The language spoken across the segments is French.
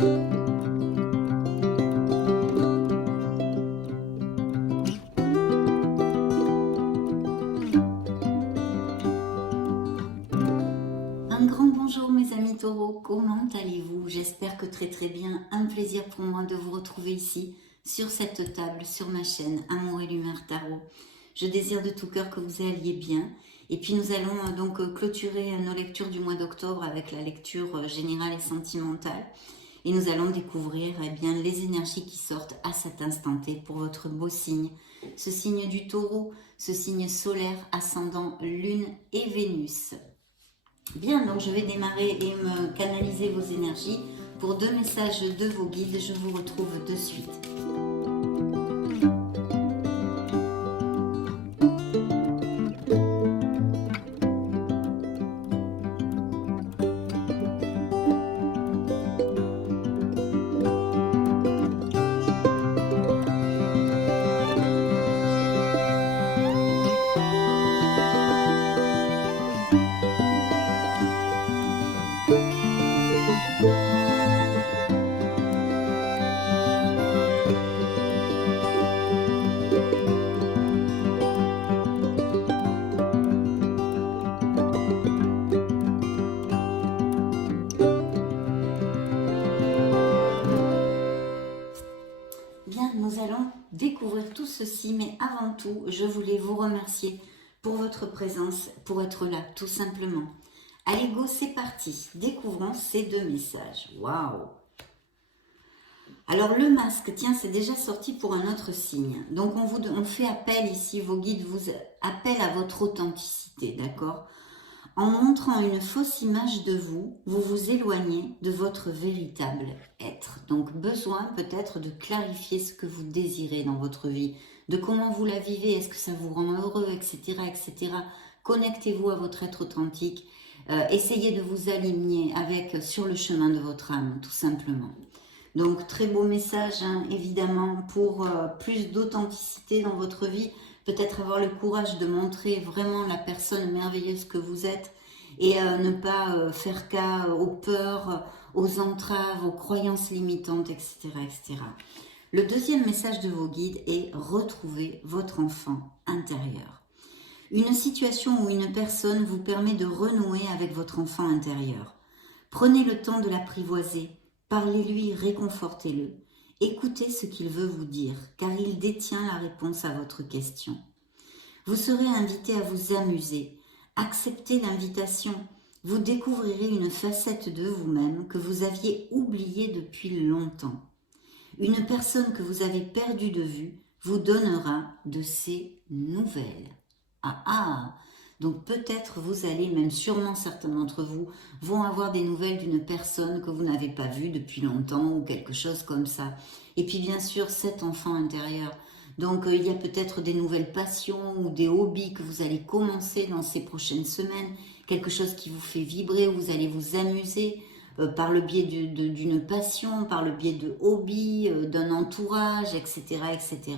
Un grand bonjour mes amis taureaux, comment allez-vous? J'espère que très bien. Un plaisir pour moi de vous retrouver ici, sur cette table, sur ma chaîne Amour et Lumière Tarot. Je désire de tout cœur que vous alliez bien. Et puis nous allons donc clôturer nos lectures du mois d'octobre avec la lecture générale et sentimentale. Et nous allons découvrir bien, les énergies qui sortent à cet instant T pour votre beau signe. Ce signe du taureau, ce signe solaire, ascendant Lune et Vénus. Bien, donc je vais démarrer et me canaliser vos énergies pour 2 messages de vos guides. Je vous retrouve de suite. Bien, nous allons découvrir tout ceci, mais avant tout, je voulais vous remercier pour votre présence, pour être là, tout simplement. Allez, go, c'est parti. Découvrons ces 2 messages. Waouh! Alors, le masque, tiens, c'est déjà sorti pour un autre signe. Donc, on fait appel ici, vos guides vous appellent à votre authenticité, d'accord? En montrant une fausse image de vous, vous vous éloignez de votre véritable être. Donc, besoin peut-être de clarifier ce que vous désirez dans votre vie, de comment vous la vivez, est-ce que ça vous rend heureux, etc., etc. Connectez-vous à votre être authentique. Essayez de vous aligner avec sur le chemin de votre âme, tout simplement. Donc, très beau message, hein, évidemment, pour plus d'authenticité dans votre vie. Peut-être avoir le courage de montrer vraiment la personne merveilleuse que vous êtes et ne pas faire cas aux peurs, aux entraves, aux croyances limitantes, etc., etc. Le deuxième message de vos guides est retrouver votre enfant intérieur. Une situation ou une personne vous permet de renouer avec votre enfant intérieur. Prenez le temps de l'apprivoiser, parlez-lui, réconfortez-le. Écoutez ce qu'il veut vous dire, car il détient la réponse à votre question. Vous serez invité à vous amuser. Acceptez l'invitation. Vous découvrirez une facette de vous-même que vous aviez oubliée depuis longtemps. Une personne que vous avez perdue de vue vous donnera de ses nouvelles. Ah ah! Donc peut-être vous allez, même sûrement certains d'entre vous, vont avoir des nouvelles d'une personne que vous n'avez pas vue depuis longtemps ou quelque chose comme ça. Et puis bien sûr, cet enfant intérieur. Donc il y a peut-être des nouvelles passions ou des hobbies que vous allez commencer dans ces prochaines semaines. Quelque chose qui vous fait vibrer, où vous allez vous amuser par le biais d'une passion, par le biais de hobbies, d'un entourage, etc., etc.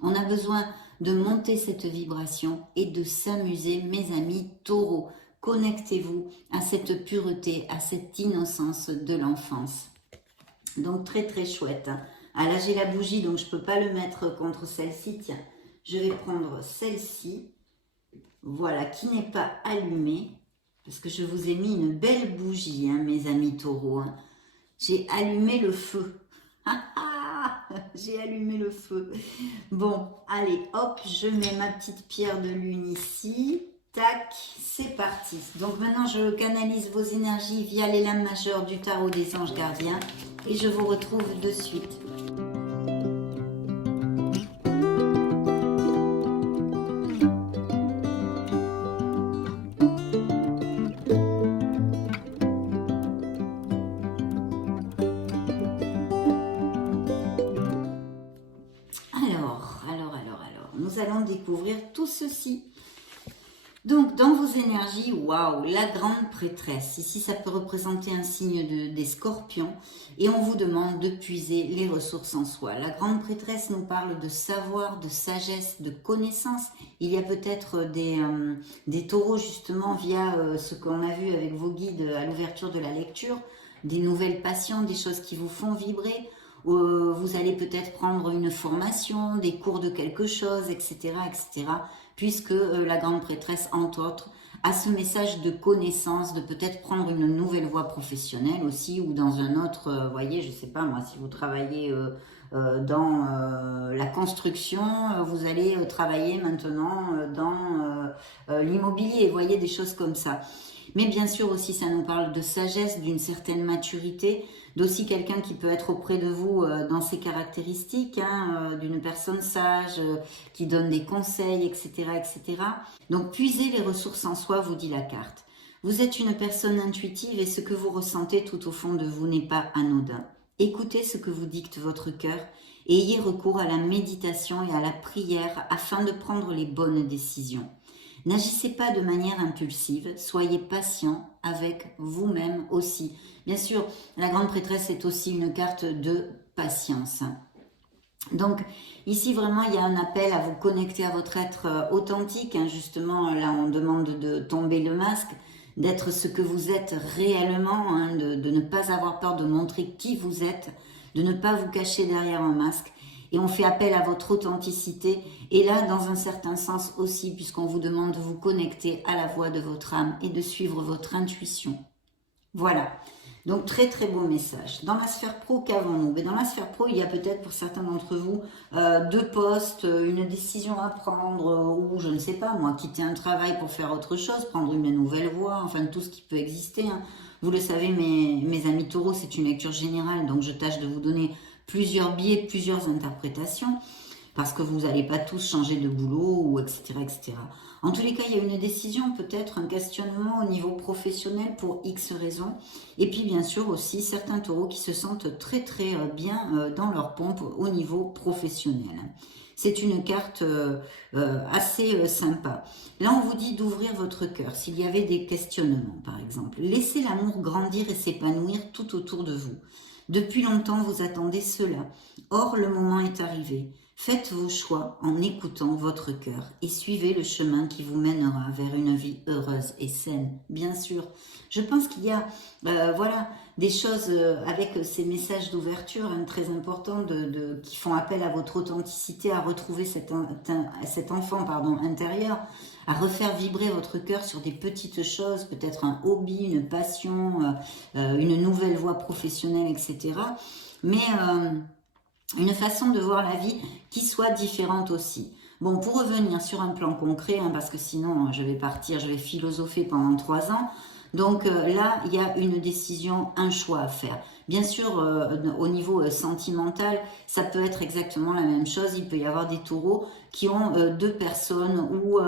On a besoin de monter cette vibration et de s'amuser, mes amis taureaux. Connectez-vous à cette pureté, à cette innocence de l'enfance. Donc très chouette. Hein. Ah là j'ai la bougie, donc je ne peux pas le mettre contre celle-ci. Tiens, je vais prendre celle-ci, voilà, qui n'est pas allumée, parce que je vous ai mis une belle bougie, hein, mes amis taureaux. Hein. J'ai allumé le feu. J'ai allumé le feu. Bon, allez, hop, je mets ma petite pierre de lune ici. Tac, c'est parti. Donc maintenant, je canalise vos énergies via les lames majeures du tarot des anges gardiens. Et je vous retrouve de suite. Alors, nous allons découvrir tout ceci. Donc, dans vos énergies, waouh, la grande prêtresse. Ici, ça peut représenter un signe des scorpions. Et on vous demande de puiser les ressources en soi. La grande prêtresse nous parle de savoir, de sagesse, de connaissance. Il y a peut-être des taureaux, justement, via ce qu'on a vu avec vos guides à l'ouverture de la lecture. des nouvelles passions, des choses qui vous font vibrer. Vous allez peut-être prendre une formation, des cours de quelque chose, etc., etc. Puisque la grande prêtresse, entre autres, a ce message de connaissance, de peut-être prendre une nouvelle voie professionnelle aussi, ou dans un autre, voyez, je sais pas moi, si vous travaillez dans la construction, vous allez travailler maintenant dans l'immobilier, vous voyez, des choses comme ça. Mais bien sûr aussi, ça nous parle de sagesse, d'une certaine maturité, d'aussi quelqu'un qui peut être auprès de vous dans ses caractéristiques, hein, d'une personne sage, qui donne des conseils, etc., etc. Donc, puisez les ressources en soi, vous dit la carte. Vous êtes une personne intuitive et ce que vous ressentez tout au fond de vous n'est pas anodin. Écoutez ce que vous dicte votre cœur et ayez recours à la méditation et à la prière afin de prendre les bonnes décisions. N'agissez pas de manière impulsive, soyez patient avec vous-même aussi. Bien sûr, la grande prêtresse est aussi une carte de patience. Donc ici vraiment il y a un appel à vous connecter à votre être authentique, hein, justement là on demande de tomber le masque, d'être ce que vous êtes réellement, hein, de ne pas avoir peur de montrer qui vous êtes, de ne pas vous cacher derrière un masque. Et on fait appel à votre authenticité. Et là, dans un certain sens aussi, puisqu'on vous demande de vous connecter à la voix de votre âme et de suivre votre intuition. Voilà. Donc, très très beau message. Dans la sphère pro, qu'avons-nous? Dans la sphère pro, il y a peut-être pour certains d'entre vous 2 postes, une décision à prendre, ou je ne sais pas moi, quitter un travail pour faire autre chose, prendre une nouvelle voie, enfin tout ce qui peut exister. Hein. Vous le savez, mes amis taureaux, c'est une lecture générale, donc je tâche de vous donner plusieurs biais, plusieurs interprétations, parce que vous n'allez pas tous changer de boulot, ou etc., etc. En tous les cas, il y a une décision, peut-être un questionnement au niveau professionnel pour X raisons. Et puis, bien sûr, aussi certains taureaux qui se sentent très, très bien dans leur pompe au niveau professionnel. C'est une carte assez sympa. Là, on vous dit d'ouvrir votre cœur. S'il y avait des questionnements, par exemple. Laissez l'amour grandir et s'épanouir tout autour de vous. Depuis longtemps, vous attendez cela. Or, le moment est arrivé. Faites vos choix en écoutant votre cœur et suivez le chemin qui vous mènera vers une vie heureuse et saine, bien sûr. Je pense qu'il y a voilà, des choses avec ces messages d'ouverture hein, très importants qui font appel à votre authenticité, à retrouver cet enfant intérieur, à refaire vibrer votre cœur sur des petites choses, peut-être un hobby, une passion, une nouvelle voie professionnelle, etc. Mais une façon de voir la vie qui soit différente aussi. Bon, pour revenir sur un plan concret, hein, parce que sinon je vais partir, je vais philosopher pendant 3 ans. Donc là, il y a une décision, un choix à faire. Bien sûr, au niveau sentimental, ça peut être exactement la même chose. Il peut y avoir des taureaux qui ont 2 personnes ou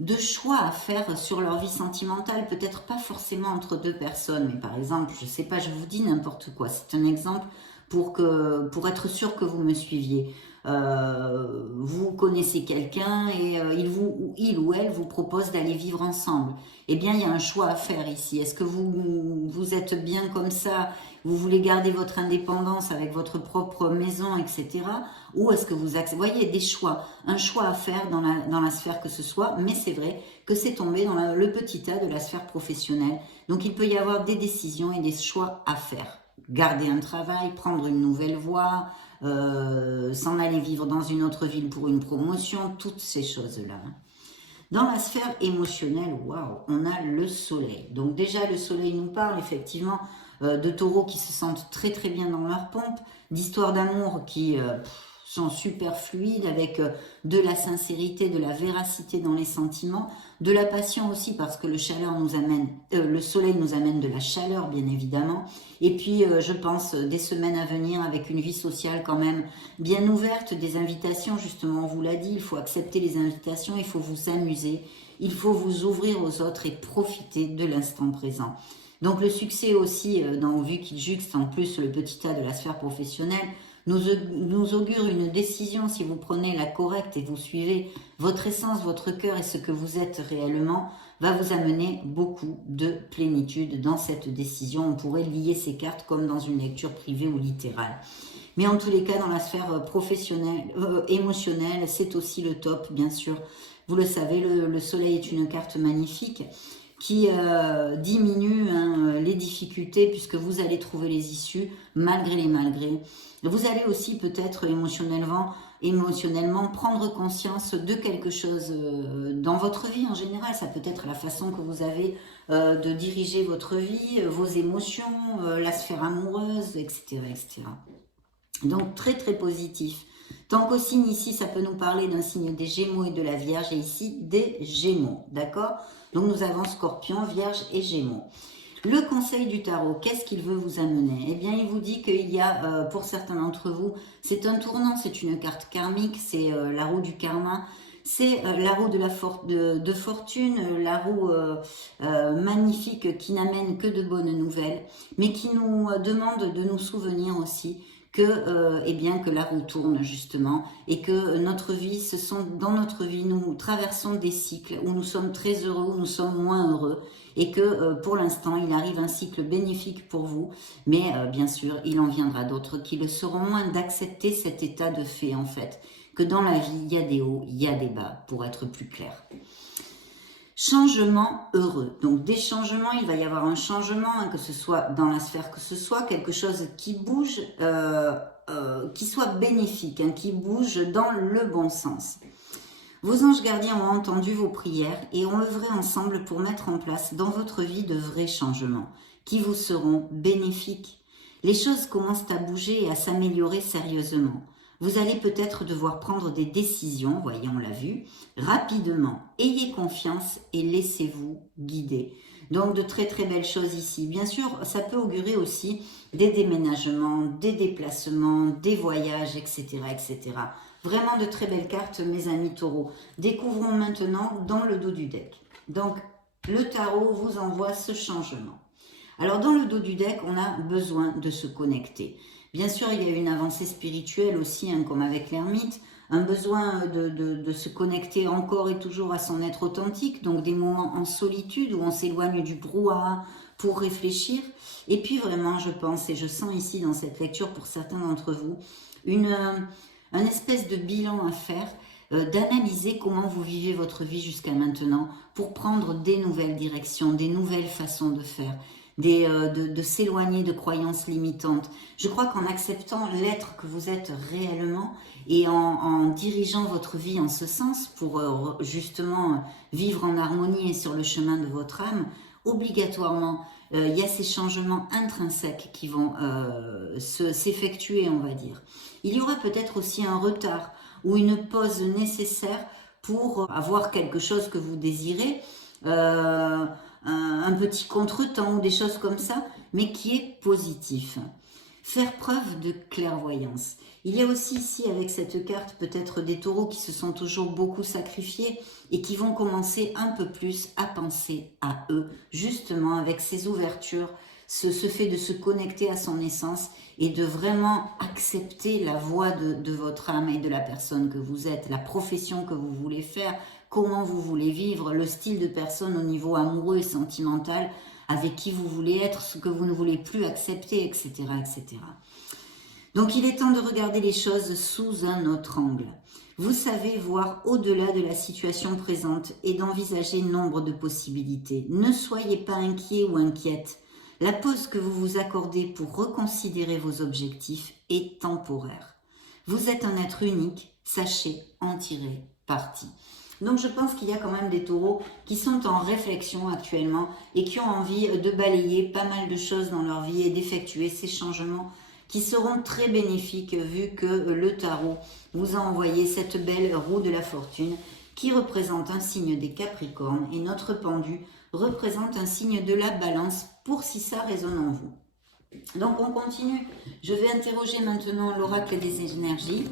2 choix à faire sur leur vie sentimentale. Peut-être pas forcément entre 2 personnes, mais par exemple, je sais pas, je vous dis n'importe quoi. C'est un exemple pour être sûr que vous me suiviez. Vous connaissez quelqu'un et il ou elle vous propose d'aller vivre ensemble. Eh bien, il y a un choix à faire ici. Est-ce que vous êtes bien comme ça? Vous voulez garder votre indépendance avec votre propre maison, etc. Ou est-ce que vous voyez des choix, un choix à faire dans la sphère que ce soit, mais c'est vrai que c'est tombé dans le petit A de la sphère professionnelle. Donc, il peut y avoir des décisions et des choix à faire. Garder un travail, prendre une nouvelle voie, s'en aller vivre dans une autre ville pour une promotion, toutes ces choses-là. Dans la sphère émotionnelle, waouh, on a le soleil. Donc déjà, le soleil nous parle effectivement de taureaux qui se sentent très très bien dans leur pompe, d'histoires d'amour qui sont super fluides avec de la sincérité, de la véracité dans les sentiments, de la passion aussi parce que le soleil nous amène de la chaleur bien évidemment, et puis je pense des semaines à venir avec une vie sociale quand même bien ouverte, des invitations justement, on vous l'a dit, il faut accepter les invitations, il faut vous amuser, il faut vous ouvrir aux autres et profiter de l'instant présent. Donc le succès aussi, vu qu'il juxte en plus le petit A de la sphère professionnelle, nous augure une décision si vous prenez la correcte et vous suivez votre essence, votre cœur et ce que vous êtes réellement, va vous amener beaucoup de plénitude dans cette décision. On pourrait lier ces cartes comme dans une lecture privée ou littérale. Mais en tous les cas, dans la sphère professionnelle, émotionnelle, c'est aussi le top, bien sûr. Vous le savez, le soleil est une carte magnifique. qui diminue les difficultés puisque vous allez trouver les issues malgré les malgrés. Vous allez aussi peut-être émotionnellement prendre conscience de quelque chose dans votre vie en général. Ça peut être la façon que vous avez de diriger votre vie, vos émotions, la sphère amoureuse, etc., etc. Donc très très positif. Tant qu'au signe ici, ça peut nous parler d'un signe des Gémeaux et de la Vierge, et ici des Gémeaux, d'accord? Donc nous avons Scorpion, Vierge et Gémeaux. Le conseil du tarot, qu'est-ce qu'il veut vous amener? Eh bien, il vous dit qu'il y a, pour certains d'entre vous, c'est un tournant, c'est une carte karmique, c'est la roue du karma, c'est la roue de fortune, la roue magnifique qui n'amène que de bonnes nouvelles, mais qui nous demande de nous souvenir aussi que, eh bien, que la roue tourne justement et que notre vie, dans notre vie, nous traversons des cycles où nous sommes très heureux, où nous sommes moins heureux et que pour l'instant, il arrive un cycle bénéfique pour vous, mais bien sûr, il en viendra d'autres qui le seront moins d'accepter cet état de fait en fait, que dans la vie, il y a des hauts, il y a des bas, pour être plus clair. Changement heureux. Donc des changements, il va y avoir un changement, que ce soit dans la sphère, que ce soit quelque chose qui bouge, qui soit bénéfique, qui bouge dans le bon sens. Vos anges gardiens ont entendu vos prières et ont œuvré ensemble pour mettre en place dans votre vie de vrais changements qui vous seront bénéfiques. Les choses commencent à bouger et à s'améliorer sérieusement. Vous allez peut-être devoir prendre des décisions, voyons, on l'a vu, rapidement. Ayez confiance et laissez-vous guider. Donc de très très belles choses ici. Bien sûr, ça peut augurer aussi des déménagements, des déplacements, des voyages, etc., etc. Vraiment de très belles cartes, mes amis taureaux. Découvrons maintenant dans le dos du deck. Donc, le tarot vous envoie ce changement. Alors, dans le dos du deck, on a besoin de se connecter. Bien sûr, il y a une avancée spirituelle aussi, comme avec l'ermite, un besoin de se connecter encore et toujours à son être authentique, donc des moments en solitude où on s'éloigne du brouhaha pour réfléchir. Et puis vraiment, je pense et je sens ici dans cette lecture pour certains d'entre vous, un espèce de bilan à faire, d'analyser comment vous vivez votre vie jusqu'à maintenant pour prendre des nouvelles directions, des nouvelles façons de faire, de s'éloigner de croyances limitantes. Je crois qu'en acceptant l'être que vous êtes réellement et en dirigeant votre vie en ce sens pour justement vivre en harmonie et sur le chemin de votre âme, obligatoirement, il y a ces changements intrinsèques qui vont s'effectuer, on va dire. Il y aura peut-être aussi un retard ou une pause nécessaire pour avoir quelque chose que vous désirez, un petit contretemps ou des choses comme ça, mais qui est positif. Faire preuve de clairvoyance. Il y a aussi ici avec cette carte peut-être des taureaux qui se sont toujours beaucoup sacrifiés et qui vont commencer un peu plus à penser à eux, justement avec ces ouvertures, ce fait de se connecter à son essence et de vraiment accepter la voix de votre âme et de la personne que vous êtes, la profession que vous voulez faire, comment vous voulez vivre, le style de personne au niveau amoureux et sentimental, avec qui vous voulez être, ce que vous ne voulez plus accepter, etc., etc. Donc il est temps de regarder les choses sous un autre angle. Vous savez voir au-delà de la situation présente et d'envisager nombre de possibilités. Ne soyez pas inquiet ou inquiète. La pause que vous vous accordez pour reconsidérer vos objectifs est temporaire. Vous êtes un être unique, sachez en tirer parti. Donc je pense qu'il y a quand même des taureaux qui sont en réflexion actuellement et qui ont envie de balayer pas mal de choses dans leur vie et d'effectuer ces changements qui seront très bénéfiques vu que le tarot vous a envoyé cette belle roue de la fortune qui représente un signe des Capricornes et notre pendu représente un signe de la Balance pour si ça résonne en vous. Donc on continue. Je vais interroger maintenant l'oracle des énergies.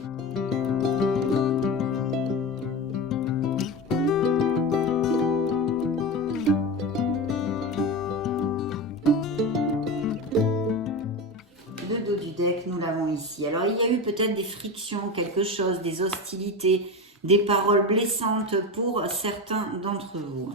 Le dos du deck, nous l'avons ici. Alors il y a eu peut-être des frictions, quelque chose, des hostilités, des paroles blessantes pour certains d'entre vous.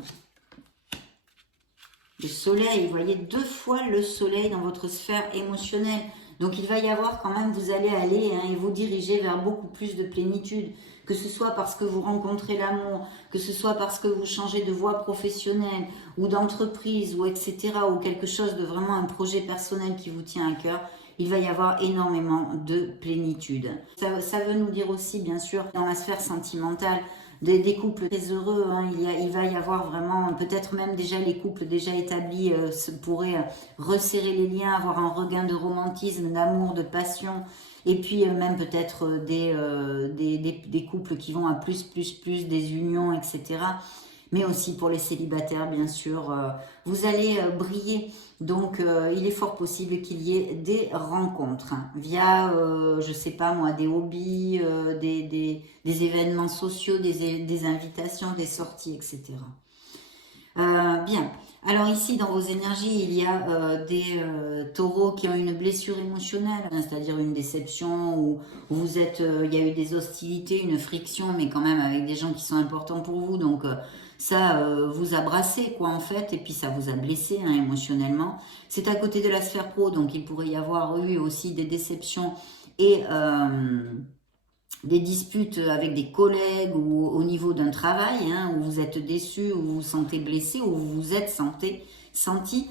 Le soleil, vous voyez 2 fois le soleil dans votre sphère émotionnelle. Donc il va y avoir quand même, vous allez aller et vous diriger vers beaucoup plus de plénitude, que ce soit parce que vous rencontrez l'amour, que ce soit parce que vous changez de voie professionnelle ou d'entreprise ou etc. ou quelque chose de vraiment un projet personnel qui vous tient à cœur. Il va y avoir énormément de plénitude. Ça veut nous dire aussi, bien sûr, dans la sphère sentimentale, des couples très heureux. Il va y avoir vraiment, peut-être même déjà les couples déjà établis pourraient resserrer les liens, avoir un regain de romantisme, d'amour, de passion. Et puis même peut-être des couples qui vont à plus, des unions, etc. Mais aussi pour les célibataires, bien sûr, vous allez briller. Donc, il est fort possible qu'il y ait des rencontres via, je sais pas moi, des hobbies, des événements sociaux, des invitations, des sorties, etc. Bien. Alors ici, dans vos énergies, il y a des taureaux qui ont une blessure émotionnelle, c'est-à-dire une déception, où vous êtes, il y a eu des hostilités, une friction, mais quand même avec des gens qui sont importants pour vous. Donc ça vous a brassé, quoi, en fait, et puis ça vous a blessé émotionnellement. C'est à côté de la sphère pro, donc il pourrait y avoir eu aussi des déceptions et des disputes avec des collègues ou au niveau d'un travail, où vous êtes déçu, où vous vous sentez blessé, où vous vous êtes senti.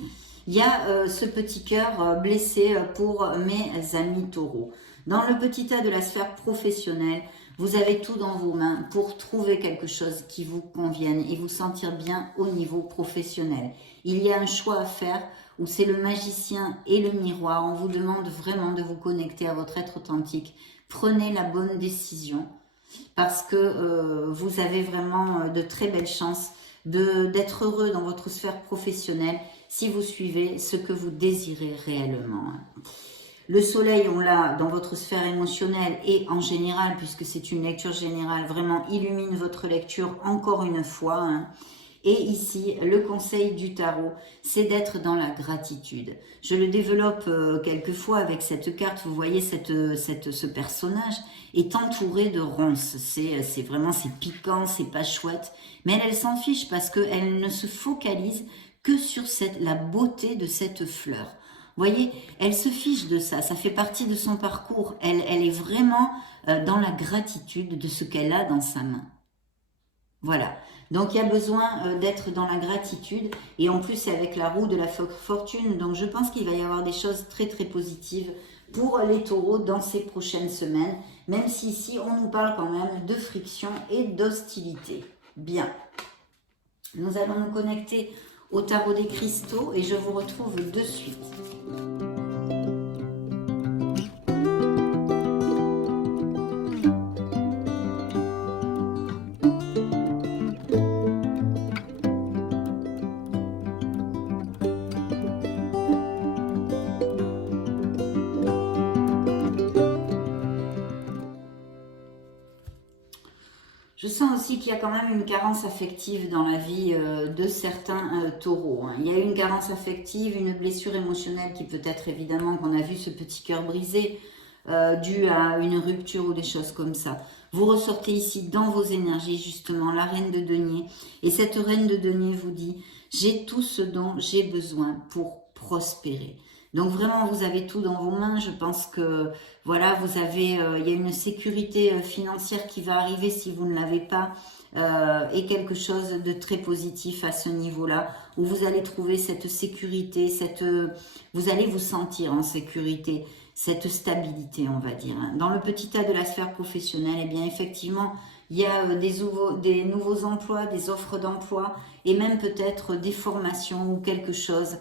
Il y a ce petit cœur blessé pour mes amis taureaux. Dans le petit tas de la sphère professionnelle, vous avez tout dans vos mains pour trouver quelque chose qui vous convienne et vous sentir bien au niveau professionnel. Il y a un choix à faire où c'est le magicien et le miroir. On vous demande vraiment de vous connecter à votre être authentique. Prenez la bonne décision parce que vous avez vraiment de très belles chances d'être heureux dans votre sphère professionnelle si vous suivez ce que vous désirez réellement. Le soleil, on l'a dans votre sphère émotionnelle et en général, puisque c'est une lecture générale, vraiment illumine votre lecture encore une fois. Et ici, le conseil du tarot, c'est d'être dans la gratitude. Je le développe quelquefois avec cette carte. Vous voyez, ce personnage est entouré de ronces. C'est vraiment, c'est piquant, c'est pas chouette. Mais elle s'en fiche parce qu'elle ne se focalise que sur la beauté de cette fleur. Vous voyez, elle se fiche de ça. Ça fait partie de son parcours. Elle est vraiment dans la gratitude de ce qu'elle a dans sa main. Voilà. Donc, il y a besoin d'être dans la gratitude. Et en plus, c'est avec la roue de la fortune. Donc, je pense qu'il va y avoir des choses très, très positives pour les taureaux dans ces prochaines semaines. Même si ici, on nous parle quand même de friction et d'hostilité. Bien. Nous allons nous connecter au tarot des cristaux et je vous retrouve de suite. Je sens aussi qu'il y a quand même une carence affective dans la vie de certains taureaux. Il y a une carence affective, une blessure émotionnelle qui peut être évidemment, qu'on a vu ce petit cœur brisé, dû à une rupture ou des choses comme ça. Vous ressortez ici dans vos énergies justement la reine de denier. Et cette reine de denier vous dit, j'ai tout ce dont j'ai besoin pour prospérer. Donc vraiment, vous avez tout dans vos mains. Je pense que voilà, vous avez, il y a une sécurité financière qui va arriver si vous ne l'avez pas, et quelque chose de très positif à ce niveau-là, où vous allez trouver cette sécurité, vous allez vous sentir en sécurité, cette stabilité, on va dire. Dans le petit tas de la sphère professionnelle, eh bien effectivement, il y a des nouveaux emplois, des offres d'emploi et même peut-être des formations ou quelque chose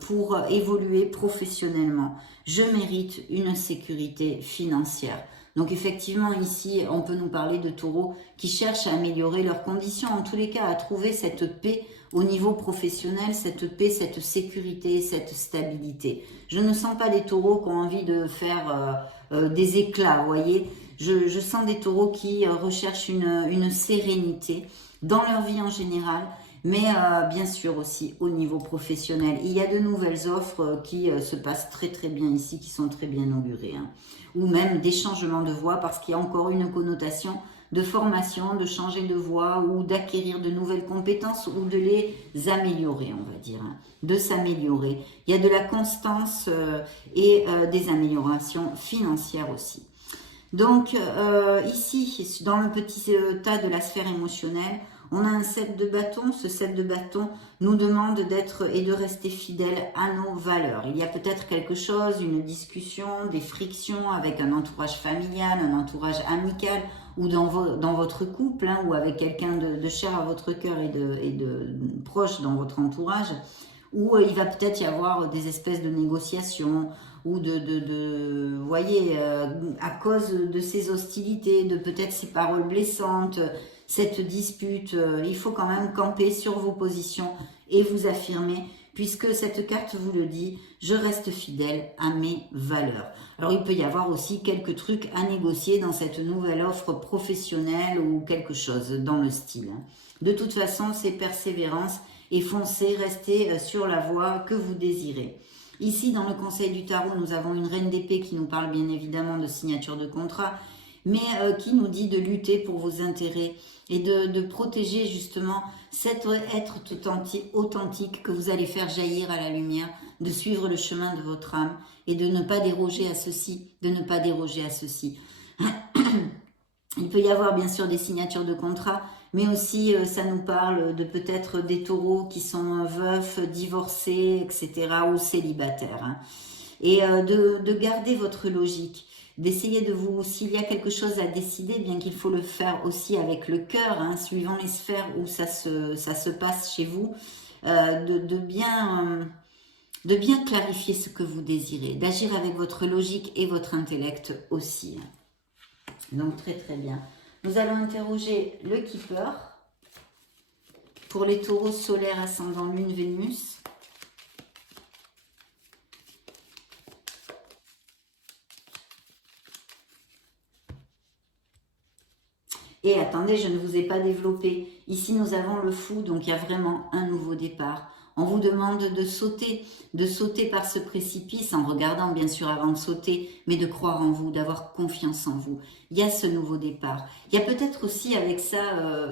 pour évoluer professionnellement. Je mérite une sécurité financière. Donc effectivement ici, on peut nous parler de taureaux qui cherchent à améliorer leurs conditions, en tous les cas à trouver cette paix au niveau professionnel, cette paix, cette sécurité, cette stabilité. Je ne sens pas des taureaux qui ont envie de faire des éclats, vous voyez. Je sens des taureaux qui recherchent une sérénité dans leur vie en général, mais bien sûr aussi au niveau professionnel. Il y a de nouvelles offres qui se passent très très bien ici, qui sont très bien augurées. Ou même des changements de voie parce qu'il y a encore une connotation de formation, de changer de voie ou d'acquérir de nouvelles compétences ou de les améliorer, on va dire, hein, de s'améliorer. Il y a de la constance et des améliorations financières aussi. Donc ici, dans le petit tas de la sphère émotionnelle, on a un 7 de bâton. Ce 7 de bâton nous demande d'être et de rester fidèle à nos valeurs. Il y a peut-être quelque chose, une discussion, des frictions avec un entourage familial, un entourage amical ou dans votre couple, hein, ou avec quelqu'un de cher à votre cœur et de proche dans votre entourage, où il va peut-être y avoir des espèces de négociations ou vous voyez, à cause de ces hostilités, de peut-être ces paroles blessantes, cette dispute, il faut quand même camper sur vos positions et vous affirmer, puisque cette carte vous le dit, je reste fidèle à mes valeurs. Alors il peut y avoir aussi quelques trucs à négocier dans cette nouvelle offre professionnelle ou quelque chose dans le style. De toute façon, c'est persévérance et foncez, restez sur la voie que vous désirez. Ici, dans le conseil du tarot, nous avons une reine d'épée qui nous parle bien évidemment de signature de contrat, mais qui nous dit de lutter pour vos intérêts et de protéger justement cet être authentique que vous allez faire jaillir à la lumière, de suivre le chemin de votre âme et de ne pas déroger à ceci, de ne pas déroger à ceci. Il peut y avoir bien sûr des signatures de contrat, mais aussi ça nous parle de peut-être des taureaux qui sont veufs, divorcés, etc. ou célibataires. Hein. Et de garder votre logique, d'essayer de vous, s'il y a quelque chose à décider, bien qu'il faut le faire aussi avec le cœur, hein, suivant les sphères où ça se passe chez vous, de bien clarifier ce que vous désirez, d'agir avec votre logique et votre intellect aussi. Donc très très bien. Nous allons interroger le Keeper pour les taureaux solaires ascendant Lune Vénus. Et attendez, je ne vous ai pas développé. Ici, nous avons le fou, donc il y a vraiment un nouveau départ. On vous demande de sauter par ce précipice en regardant bien sûr avant de sauter, mais de croire en vous, d'avoir confiance en vous. Il y a ce nouveau départ. Il y a peut-être aussi avec ça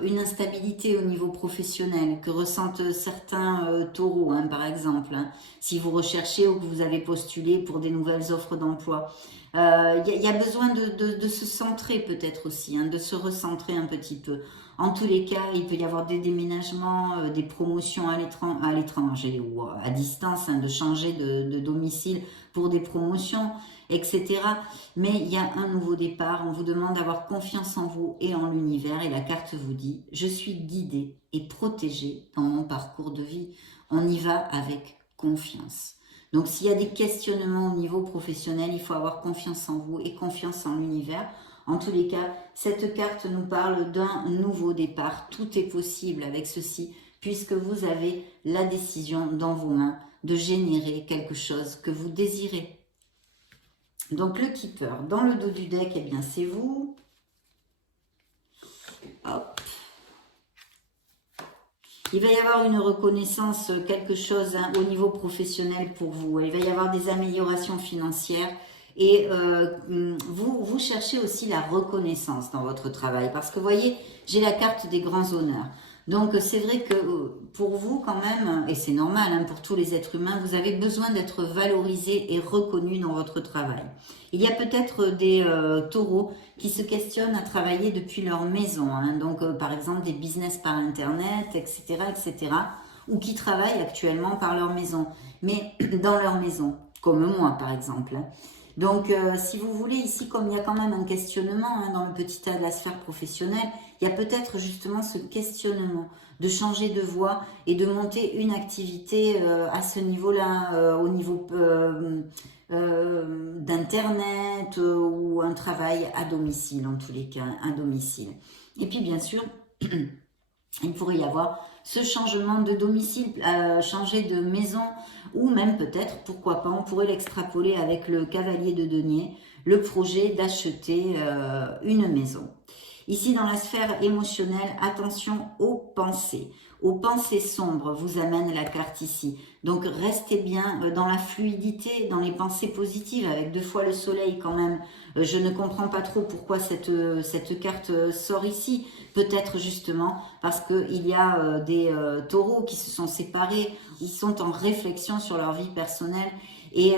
une instabilité au niveau professionnel que ressentent certains taureaux, hein, par exemple. Hein, si vous recherchez ou que vous avez postulé pour des nouvelles offres d'emploi. Il y a besoin de se centrer peut-être aussi, hein, de se recentrer un petit peu. En tous les cas, il peut y avoir des déménagements, des promotions à l'étranger ou à distance, hein, de changer de domicile pour des promotions, etc. Mais il y a un nouveau départ, on vous demande d'avoir confiance en vous et en l'univers et la carte vous dit « Je suis guidée et protégée dans mon parcours de vie. » On y va avec confiance. Donc s'il y a des questionnements au niveau professionnel, il faut avoir confiance en vous et confiance en l'univers. En tous les cas, cette carte nous parle d'un nouveau départ. Tout est possible avec ceci, puisque vous avez la décision dans vos mains de générer quelque chose que vous désirez. Donc le Keeper, dans le dos du deck, eh bien c'est vous. Hop. Il va y avoir une reconnaissance, quelque chose hein, au niveau professionnel pour vous. Il va y avoir des améliorations financières. Et vous cherchez aussi la reconnaissance dans votre travail. Parce que vous voyez, j'ai la carte des grands honneurs. Donc c'est vrai que pour vous quand même, et c'est normal hein, pour tous les êtres humains, vous avez besoin d'être valorisé et reconnu dans votre travail. Il y a peut-être des taureaux qui se questionnent à travailler depuis leur maison. Hein, donc par exemple des business par internet, etc., etc. Ou qui travaillent actuellement par leur maison. Mais dans leur maison, comme moi par exemple. Hein. Donc, si vous voulez, ici, comme il y a quand même un questionnement hein, dans le petit tas de la sphère professionnelle, il y a peut-être justement ce questionnement de changer de voie et de monter une activité à ce niveau-là, au niveau d'internet ou un travail à domicile, en tous les cas, à domicile. Et puis, bien sûr, il pourrait y avoir ce changement de domicile, changer de maison, ou même peut-être, pourquoi pas, on pourrait l'extrapoler avec le cavalier de denier, le projet d'acheter une maison. Ici, dans la sphère émotionnelle, attention aux pensées. aux pensées sombres vous amène la carte ici. Donc restez bien dans la fluidité, dans les pensées positives, avec 2 fois le soleil quand même. Je ne comprends pas trop pourquoi cette carte sort ici. Peut-être justement parce qu'il y a des taureaux qui se sont séparés, ils sont en réflexion sur leur vie personnelle et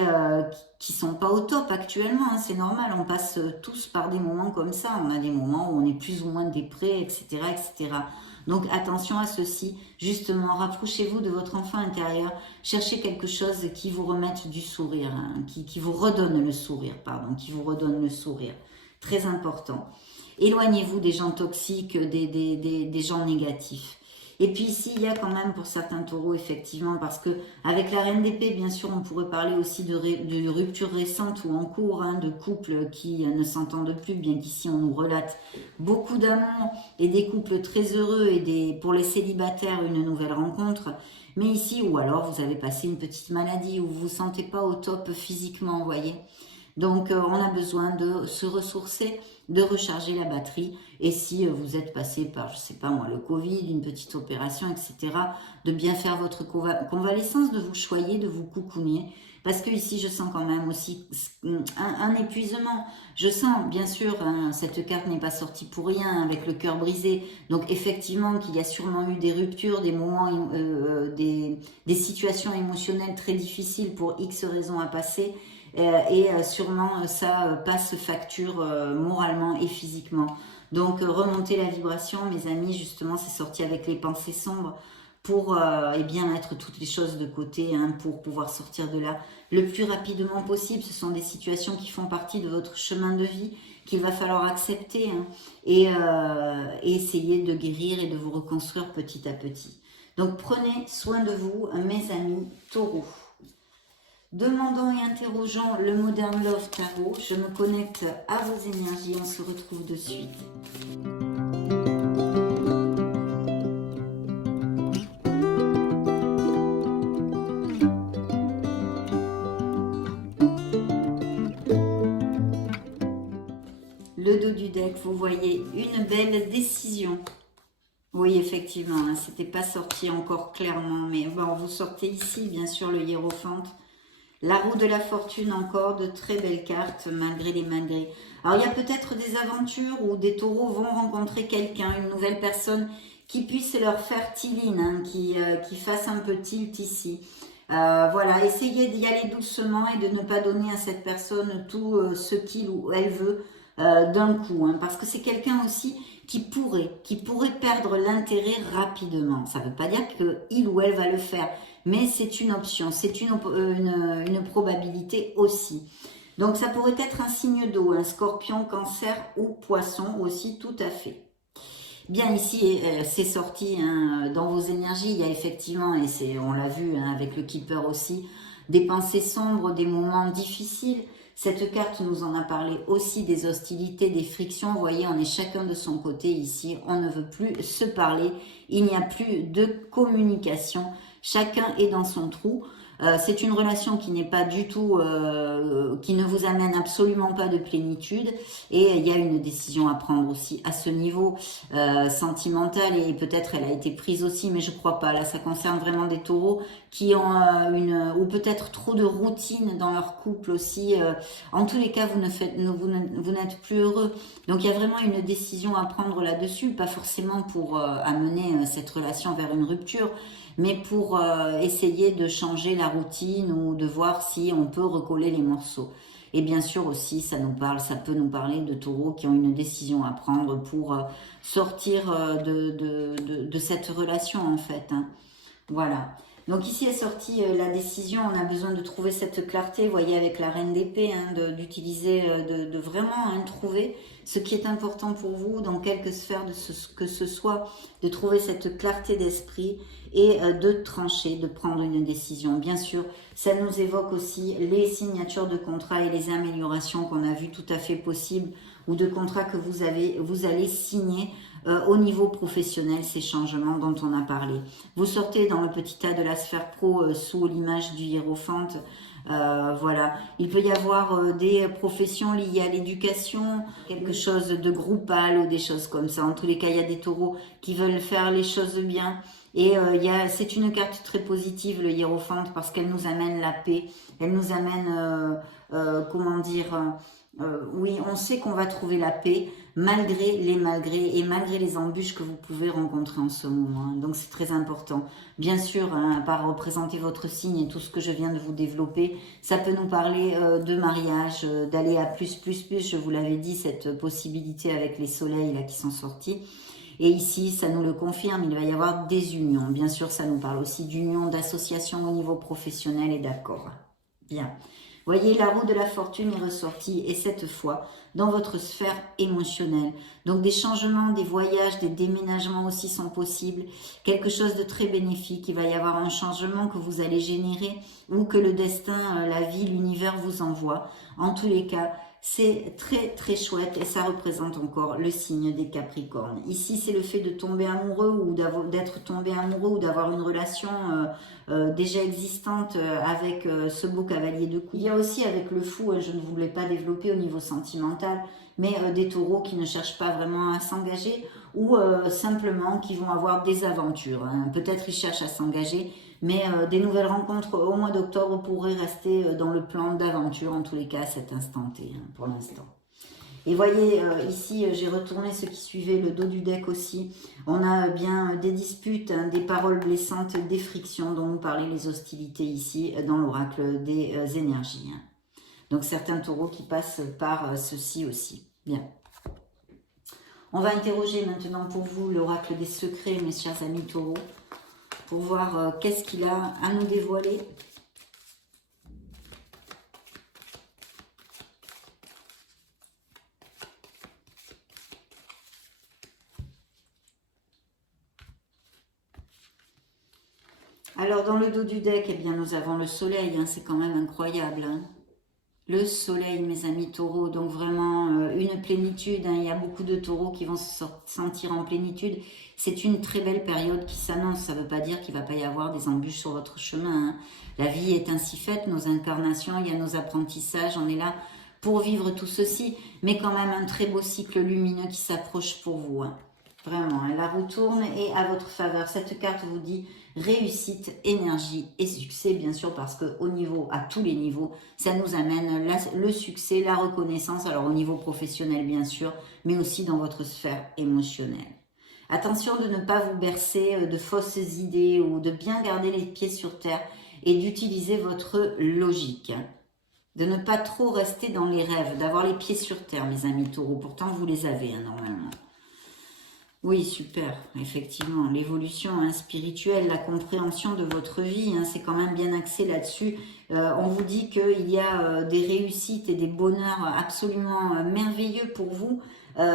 qui sont pas au top actuellement, hein, c'est normal, on passe tous par des moments comme ça, on a des moments où on est plus ou moins dépré, etc., etc. Donc attention à ceci, justement, rapprochez-vous de votre enfant intérieur, cherchez quelque chose qui vous remette du sourire, hein, qui vous redonne le sourire, pardon, qui vous redonne le sourire, très important. Éloignez-vous des gens toxiques, des gens négatifs. Et puis ici, il y a quand même pour certains taureaux, effectivement, parce que avec la reine d'épée, bien sûr, on pourrait parler aussi de ruptures récentes ou en cours, hein, de couples qui ne s'entendent plus, bien qu'ici on nous relate beaucoup d'amour et des couples très heureux et pour les célibataires, une nouvelle rencontre. Mais ici, ou alors vous avez passé une petite maladie ou vous vous sentez pas au top physiquement, vous voyez. Donc, on a besoin de se ressourcer, de recharger la batterie. Et si vous êtes passé par, je sais pas moi, le Covid, une petite opération, etc., de bien faire votre convalescence, de vous choyer, de vous coucouner. Parce que ici, je sens quand même aussi un épuisement. Je sens, bien sûr, hein, cette carte n'est pas sortie pour rien, avec le cœur brisé. Donc, effectivement, qu'il y a sûrement eu des ruptures, des moments, des situations émotionnelles très difficiles pour X raisons à passer. Et sûrement ça passe facture moralement et physiquement. Donc remonter la vibration, mes amis, justement, c'est sorti avec les pensées sombres pour eh bien mettre toutes les choses de côté, hein, pour pouvoir sortir de là le plus rapidement possible. Ce sont des situations qui font partie de votre chemin de vie qu'il va falloir accepter, hein, et essayer de guérir et de vous reconstruire petit à petit. Donc prenez soin de vous, mes amis taureaux. Demandons et interrogeons le Modern Love Tarot. Je me connecte à vos énergies. On se retrouve de suite. Le dos du deck, vous voyez une belle décision. Oui, effectivement, hein, c'était pas sorti encore clairement. Mais bon, vous sortez ici, bien sûr, le hiérophante. La roue de la fortune, encore de très belles cartes, malgré les malgrés. Alors, il y a peut-être des aventures où des taureaux vont rencontrer quelqu'un, une nouvelle personne qui puisse leur faire tiline, hein, qui fasse un peu tilt ici. Voilà, essayez d'y aller doucement et de ne pas donner à cette personne tout ce qu'il ou elle veut d'un coup, hein, parce que c'est quelqu'un aussi qui pourrait perdre l'intérêt rapidement. Ça ne veut pas dire qu'il ou elle va le faire, mais c'est une option, c'est une probabilité aussi. Donc ça pourrait être un signe d'eau, un scorpion, cancer ou poisson aussi, tout à fait. Bien, ici, c'est sorti, hein, dans vos énergies, il y a effectivement, et on l'a vu, hein, avec le Keeper aussi, des pensées sombres, des moments difficiles. Cette carte nous en a parlé aussi, des hostilités, des frictions. Vous voyez, on est chacun de son côté ici. On ne veut plus se parler. Il n'y a plus de communication. Chacun est dans son trou. C'est une relation qui n'est pas du tout, qui ne vous amène absolument pas de plénitude. Et il y a une décision à prendre aussi à ce niveau sentimental. Et peut-être elle a été prise aussi, mais je crois pas. Là, ça concerne vraiment des taureaux qui ont ou peut-être trop de routine dans leur couple aussi. En tous les cas, vous n'êtes plus heureux. Donc il y a vraiment une décision à prendre là-dessus, pas forcément pour amener cette relation vers une rupture, mais pour essayer de changer la routine ou de voir si on peut recoller les morceaux. Et bien sûr aussi, ça peut nous parler de taureaux qui ont une décision à prendre pour sortir de cette relation en fait, hein. Voilà. Donc ici est sortie la décision, on a besoin de trouver cette clarté, vous voyez avec la reine d'épée, hein, d'utiliser, de vraiment, hein, trouver ce qui est important pour vous dans quelque sphère que ce soit, de trouver cette clarté d'esprit et de trancher, de prendre une décision. Bien sûr, ça nous évoque aussi les signatures de contrats et les améliorations qu'on a vues tout à fait possibles ou de contrats que vous allez signer au niveau professionnel, ces changements dont on a parlé. Vous sortez dans le petit tas de la sphère pro sous l'image du hiérophante. Voilà, il peut y avoir des professions liées à l'éducation, quelque chose de groupal ou des choses comme ça. En tous les cas, il y a des taureaux qui veulent faire les choses bien Et c'est une carte très positive, le Hiérophante, parce qu'elle nous amène la paix, elle nous amène, comment dire, oui, on sait qu'on va trouver la paix, malgré les malgrés et malgré les embûches que vous pouvez rencontrer en ce moment. Donc c'est très important. Bien sûr, hein, à part représenter votre signe et tout ce que je viens de vous développer, ça peut nous parler de mariage, d'aller à plus, plus, plus. Je vous l'avais dit, cette possibilité avec les soleils là qui sont sortis. Et ici, ça nous le confirme, il va y avoir des unions. Bien sûr, ça nous parle aussi d'unions, d'associations au niveau professionnel et d'accords. Bien. Voyez, la roue de la fortune est ressortie, et cette fois, dans votre sphère émotionnelle. Donc des changements, des voyages, des déménagements aussi sont possibles. Quelque chose de très bénéfique. Il va y avoir un changement que vous allez générer ou que le destin, la vie, l'univers vous envoie. En tous les cas, c'est très très chouette et ça représente encore le signe des Capricornes. Ici, c'est le fait de tomber amoureux ou d'être tombé amoureux ou d'avoir une relation déjà existante avec ce beau cavalier de coups. Il y a aussi avec le fou, je ne voulais pas développer au niveau sentimental, mais des taureaux qui ne cherchent pas vraiment à s'engager ou simplement qui vont avoir des aventures. Hein. Peut-être ils cherchent à s'engager, mais des nouvelles rencontres au mois d'octobre pourraient rester dans le plan d'aventure, en tous les cas à cet instant T, hein, pour l'instant. Et voyez, ici, j'ai retourné ce qui suivait le dos du deck aussi. On a bien des disputes, hein, des paroles blessantes, des frictions dont nous parlaient les hostilités ici dans l'oracle des énergies. Hein. Donc certains taureaux qui passent par ceci aussi. Bien. On va interroger maintenant pour vous l'oracle des secrets, mes chers amis taureaux, pour voir qu'est-ce qu'il a à nous dévoiler. Alors, dans le dos du deck, eh bien, nous avons le soleil, hein, c'est quand même incroyable. Hein. Le soleil, mes amis taureaux, donc vraiment une plénitude. Hein, il y a beaucoup de taureaux qui vont se sentir en plénitude. C'est une très belle période qui s'annonce. Ça ne veut pas dire qu'il ne va pas y avoir des embûches sur votre chemin. Hein. La vie est ainsi faite, nos incarnations, il y a nos apprentissages. On est là pour vivre tout ceci, mais quand même un très beau cycle lumineux qui s'approche pour vous. Hein. Vraiment, hein, la roue tourne et à votre faveur. Cette carte vous dit réussite, énergie et succès, bien sûr, parce qu'au niveau, à tous les niveaux, ça nous amène le succès, la reconnaissance, alors au niveau professionnel, bien sûr, mais aussi dans votre sphère émotionnelle. Attention de ne pas vous bercer de fausses idées ou de bien garder les pieds sur terre et d'utiliser votre logique. De ne pas trop rester dans les rêves, d'avoir les pieds sur terre, mes amis taureaux. Pourtant, vous les avez, hein, normalement. Oui, super, effectivement. L'évolution hein, spirituelle, la compréhension de votre vie, hein, c'est quand même bien axé là-dessus. On vous dit qu'il y a des réussites et des bonheurs absolument merveilleux pour vous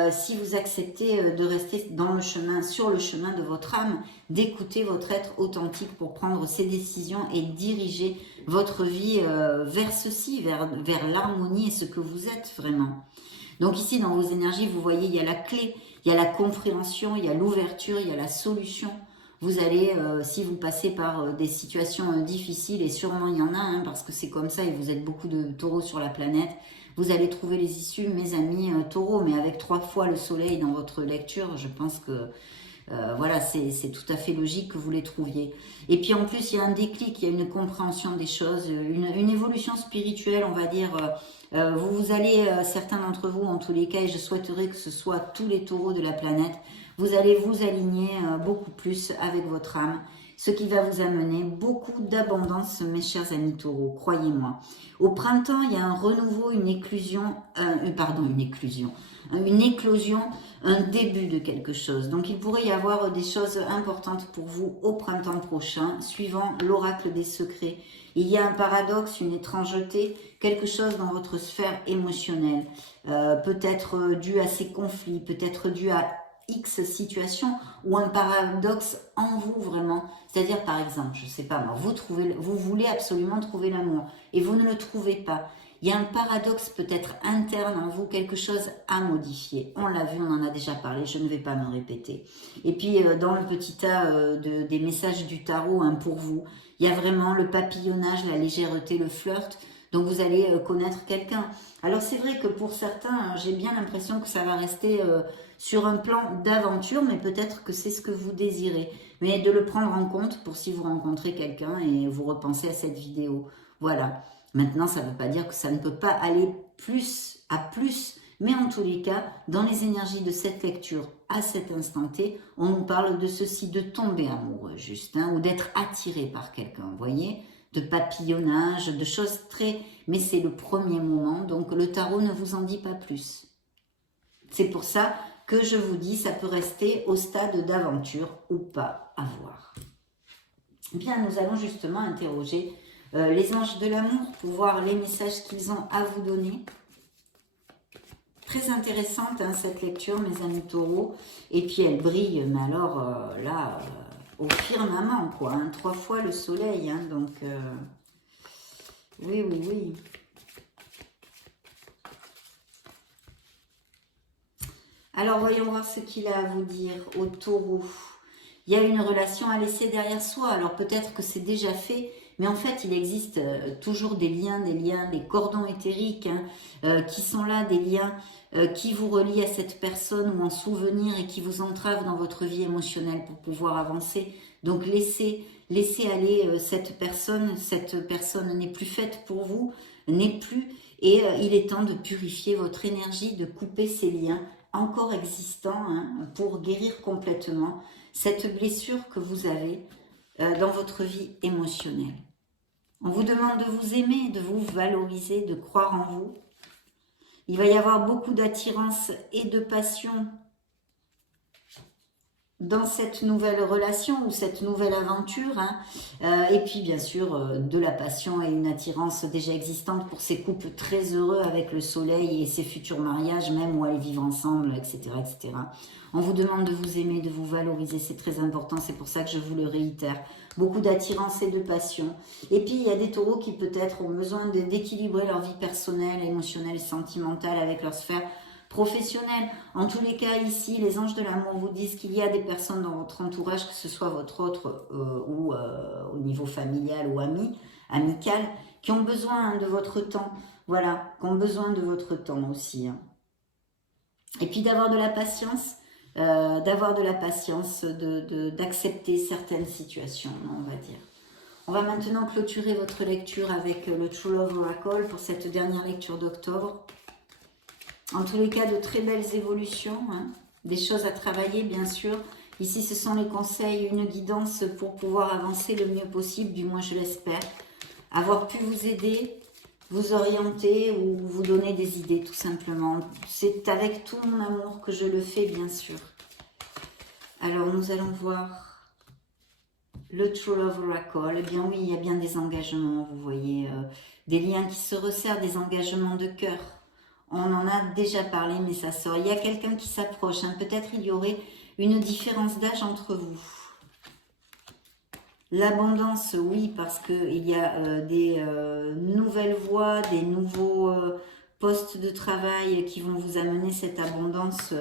si vous acceptez de rester dans le chemin, sur le chemin de votre âme, d'écouter votre être authentique pour prendre ses décisions et diriger votre vie vers ceci, vers l'harmonie et ce que vous êtes vraiment. Donc ici, dans vos énergies, vous voyez, il y a la clé. Il y a la compréhension, il y a l'ouverture, il y a la solution. Vous allez, si vous passez par des situations difficiles, et sûrement il y en a, hein, parce que c'est comme ça et vous êtes beaucoup de taureaux sur la planète, vous allez trouver les issues, mes amis taureaux, mais avec 3 fois le soleil dans votre lecture, je pense que voilà, c'est tout à fait logique que vous les trouviez. Et puis en plus, il y a un déclic, il y a une compréhension des choses, une évolution spirituelle, on va dire. Vous allez, certains d'entre vous en tous les cas, et je souhaiterais que ce soit tous les taureaux de la planète, vous allez vous aligner beaucoup plus avec votre âme, ce qui va vous amener beaucoup d'abondance, mes chers amis taureaux, croyez-moi. Au printemps, il y a un renouveau, une éclosion, un début de quelque chose. Donc il pourrait y avoir des choses importantes pour vous au printemps prochain, suivant l'oracle des secrets. Il y a un paradoxe, une étrangeté, quelque chose dans votre sphère émotionnelle, peut-être dû à ces conflits, peut-être dû à X situation ou un paradoxe en vous vraiment. C'est-à-dire par exemple, je sais pas moi, vous voulez absolument trouver l'amour et vous ne le trouvez pas. Il y a un paradoxe peut-être interne en vous, quelque chose à modifier. On l'a vu, on en a déjà parlé, je ne vais pas me répéter. Et puis dans le petit tas des messages du tarot hein, pour vous, il y a vraiment le papillonnage, la légèreté, le flirt. Donc vous allez connaître quelqu'un. Alors c'est vrai que pour certains, j'ai bien l'impression que ça va rester sur un plan d'aventure, mais peut-être que c'est ce que vous désirez. Mais de le prendre en compte pour si vous rencontrez quelqu'un et vous repensez à cette vidéo. Voilà. Maintenant, ça ne veut pas dire que ça ne peut pas aller plus à plus, mais en tous les cas, dans les énergies de cette lecture, à cet instant T, on nous parle de ceci, de tomber amoureux juste, hein, ou d'être attiré par quelqu'un, vous voyez, de papillonnage, de choses très... Mais c'est le premier moment, donc le tarot ne vous en dit pas plus. C'est pour ça que je vous dis, ça peut rester au stade d'aventure ou pas, à voir. Bien, nous allons justement interroger les anges de l'amour pour voir les messages qu'ils ont à vous donner. Très intéressante hein, cette lecture, mes amis taureaux. Et puis elle brille, mais alors là, au firmament, quoi. Hein, 3 fois le soleil. Hein, donc, oui, oui, oui. Alors, voyons voir ce qu'il a à vous dire au taureau. Il y a une relation à laisser derrière soi. Alors, peut-être que c'est déjà fait, mais en fait, il existe toujours des liens, des cordons éthériques hein, qui sont là, des liens qui vous relient à cette personne ou en souvenir et qui vous entravent dans votre vie émotionnelle pour pouvoir avancer. Donc, laissez aller cette personne n'est plus faite pour vous, n'est plus, et il est temps de purifier votre énergie, de couper ces liens encore existants hein, pour guérir complètement cette blessure que vous avez dans votre vie émotionnelle. On vous demande de vous aimer, de vous valoriser, de croire en vous. Il va y avoir beaucoup d'attirance et de passion dans cette nouvelle relation ou cette nouvelle aventure. Hein. Et puis bien sûr de la passion et une attirance déjà existante pour ces couples très heureux avec le soleil et ces futurs mariages même ou aller vivre ensemble, etc., etc. On vous demande de vous aimer, de vous valoriser, c'est très important, c'est pour ça que je vous le réitère. Beaucoup d'attirance et de passion. Et puis il y a des taureaux qui peut-être ont besoin d'équilibrer leur vie personnelle, émotionnelle, sentimentale avec leur sphère professionnelle. En tous les cas, ici, les anges de l'amour vous disent qu'il y a des personnes dans votre entourage, que ce soit votre autre ou au niveau familial ou amical, qui ont besoin hein, de votre temps. Voilà, qui ont besoin de votre temps aussi. Hein. Et puis d'avoir de la patience, d'accepter certaines situations, on va dire. On va maintenant clôturer votre lecture avec le True Love Oracle pour cette dernière lecture d'octobre. En tous les cas, de très belles évolutions, hein, des choses à travailler, bien sûr. Ici, ce sont les conseils, une guidance pour pouvoir avancer le mieux possible, du moins je l'espère. Avoir pu vous aider, vous orienter ou vous donner des idées, tout simplement. C'est avec tout mon amour que je le fais, bien sûr. Alors, nous allons voir le True Love Oracle. Eh bien oui, il y a bien des engagements, vous voyez, des liens qui se resserrent, des engagements de cœur. On en a déjà parlé, mais ça sort. Il y a quelqu'un qui s'approche. Hein. Peut-être il y aurait une différence d'âge entre vous. L'abondance, oui, parce qu'il y a des nouvelles voies, des nouveaux postes de travail qui vont vous amener cette abondance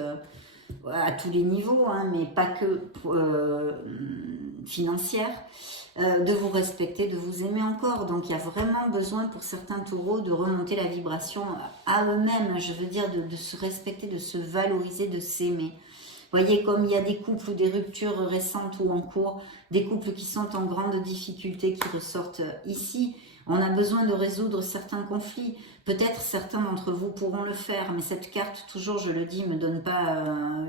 à tous les niveaux, hein, mais pas que financière. De vous respecter, de vous aimer encore. Donc il y a vraiment besoin pour certains taureaux de remonter la vibration à eux-mêmes, je veux dire de se respecter, de se valoriser, de s'aimer. Vous voyez, comme il y a des couples ou des ruptures récentes ou en cours, des couples qui sont en grande difficulté qui ressortent ici, on a besoin de résoudre certains conflits. Peut-être certains d'entre vous pourront le faire, mais cette carte, toujours je le dis, ne me donne pas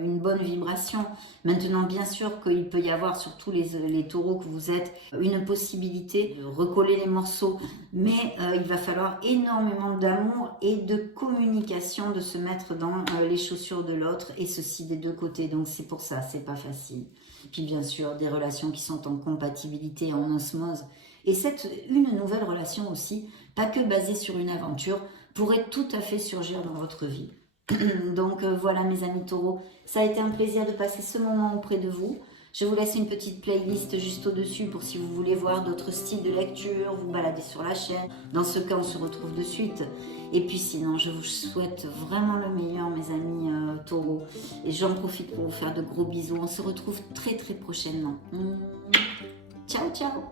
une bonne vibration. Maintenant, bien sûr qu'il peut y avoir, sur tous les taureaux que vous êtes, une possibilité de recoller les morceaux, mais il va falloir énormément d'amour et de communication, de se mettre dans les chaussures de l'autre, et ceci des deux côtés. Donc c'est pour ça, c'est pas facile. Puis bien sûr, des relations qui sont en compatibilité, en osmose. Et une nouvelle relation aussi, pas que basée sur une aventure, pourrait tout à fait surgir dans votre vie. Donc voilà mes amis taureaux, ça a été un plaisir de passer ce moment auprès de vous. Je vous laisse une petite playlist juste au-dessus pour si vous voulez voir d'autres styles de lecture, vous balader sur la chaîne. Dans ce cas, on se retrouve de suite. Et puis sinon, je vous souhaite vraiment le meilleur mes amis taureaux. Et j'en profite pour vous faire de gros bisous. On se retrouve très très prochainement. Ciao ciao.